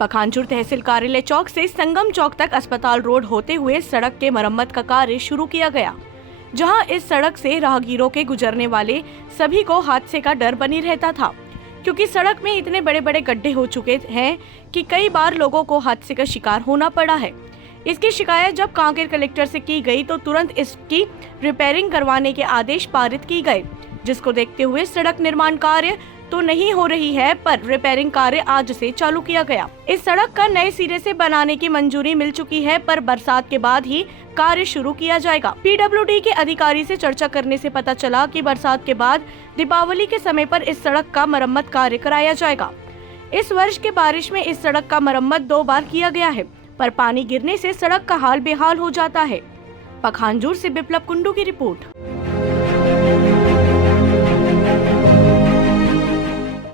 पखानजूर तहसील कार्यालय चौक से संगम चौक तक अस्पताल रोड होते हुए सड़क के मरम्मत का कार्य शुरू किया गया, जहां इस सड़क से राहगीरों के गुजरने वाले सभी को हादसे का डर बनी रहता था, क्योंकि सड़क में इतने बड़े बड़े गड्ढे हो चुके हैं कि कई बार लोगों को हादसे का शिकार होना पड़ा है। इसकी शिकायत जब कांकेर कलेक्टर से की गई तो तुरंत इसकी रिपेयरिंग करवाने के आदेश पारित किए गए, जिसको देखते हुए सड़क निर्माण कार्य तो नहीं हो रही है, पर रिपेयरिंग कार्य आज से चालू किया गया। इस सड़क का नए सिरे से बनाने की मंजूरी मिल चुकी है, पर बरसात के बाद ही कार्य शुरू किया जाएगा। पीडब्ल्यूडी के अधिकारी से चर्चा करने से पता चला कि बरसात के बाद दीपावली के समय पर इस सड़क का मरम्मत कार्य कराया जाएगा। इस वर्ष के बारिश में इस सड़क का मरम्मत 2 बार किया गया है, पर पानी गिरने से सड़क का हाल बेहाल हो जाता है। पखानजूर से बिप्लब कुंडू की रिपोर्ट।